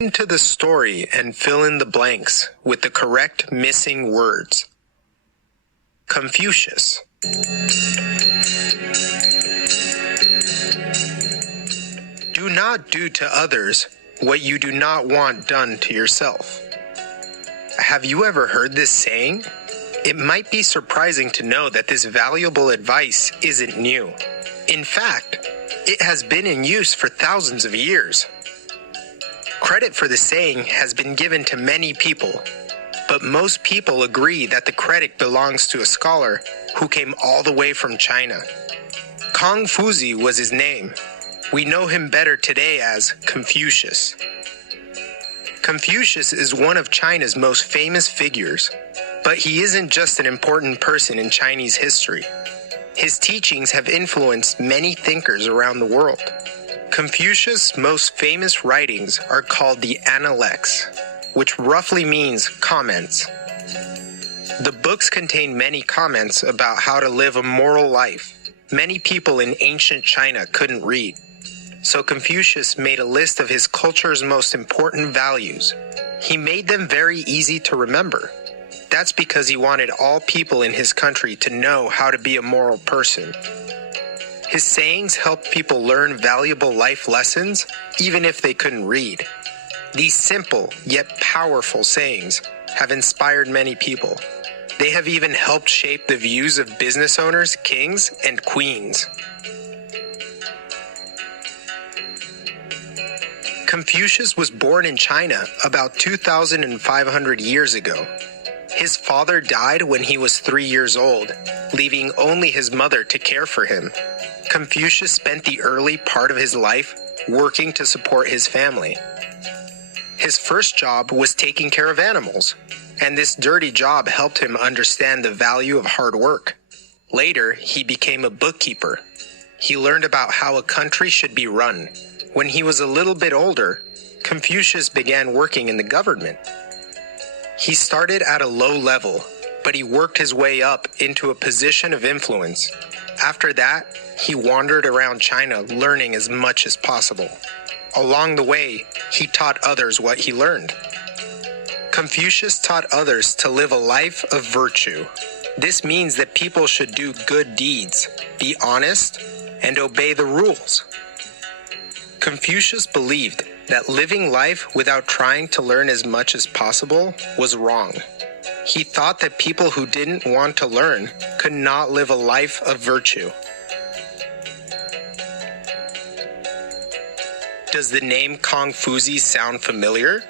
Into the story and fill in the blanks with the correct missing words. Confucius. Do not do to others what you do not want done to yourself. Have you ever heard this saying? It might be surprising to know that this valuable advice isn't new. In fact, it has been in use for thousands of years. Credit for the saying has been given to many people, but most people agree that the credit belongs to a scholar who came all the way from China. Confucius was his name. We know him better today as Confucius. Confucius is one of China's most famous figures, but he isn't just an important person in Chinese history. His teachings have influenced many thinkers around the world. Confucius' most famous writings are called the Analects, which roughly means comments. The books contain many comments about how to live a moral life. Many people in ancient China couldn't read, so Confucius made a list of his culture's most important values. He made them very easy to remember. That's because he wanted all people in his country to know how to be a moral person. His sayings helped people learn valuable life lessons, even if they couldn't read. These simple, yet powerful sayings have inspired many people. They have even helped shape the views of business owners, kings, and queens. Confucius was born in China about 2,500 years ago. His father died when he was 3 years old, leaving only his mother to care for him. Confucius spent the early part of his life working to support his family. His first job was taking care of animals, and this dirty job helped him understand the value of hard work. Later, he became a bookkeeper. He learned about how a country should be run. When he was a little bit older, Confucius began working in the government. He started at a low level, but he worked his way up into a position of influence. After that, he wandered around China learning as much as possible. Along the way, he taught others what he learned. Confucius taught others to live a life of virtue. This means that people should do good deeds, be honest, and obey the rules. Confucius believed that living life without trying to learn as much as possible was wrong. He thought that people who didn't want to learn could not live a life of virtue. Does the name Confucius sound familiar?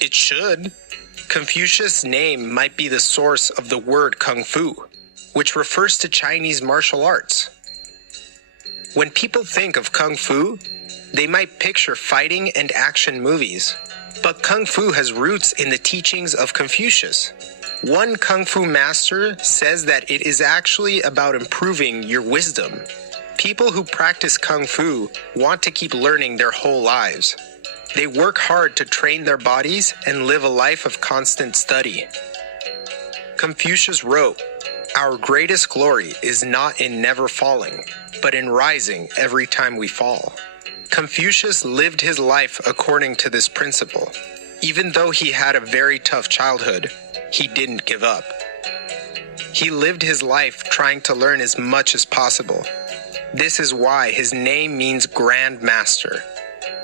It should. Confucius' name might be the source of the word Kung Fu, which refers to Chinese martial arts. When people think of Kung Fu, they might picture fighting and action movies, but Kung Fu has roots in the teachings of Confucius. One Kung Fu master says that it is actually about improving your wisdom. People who practice Kung Fu want to keep learning their whole lives. They work hard to train their bodies and live a life of constant study. Confucius wrote, "Our greatest glory is not in never falling, but in rising every time we fall." Confucius lived his life according to this principle. Even though he had a very tough childhood, he didn't give up. He lived his life trying to learn as much as possible. This is why his name means Grand Master.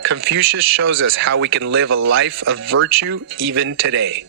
Confucius shows us how we can live a life of virtue even today.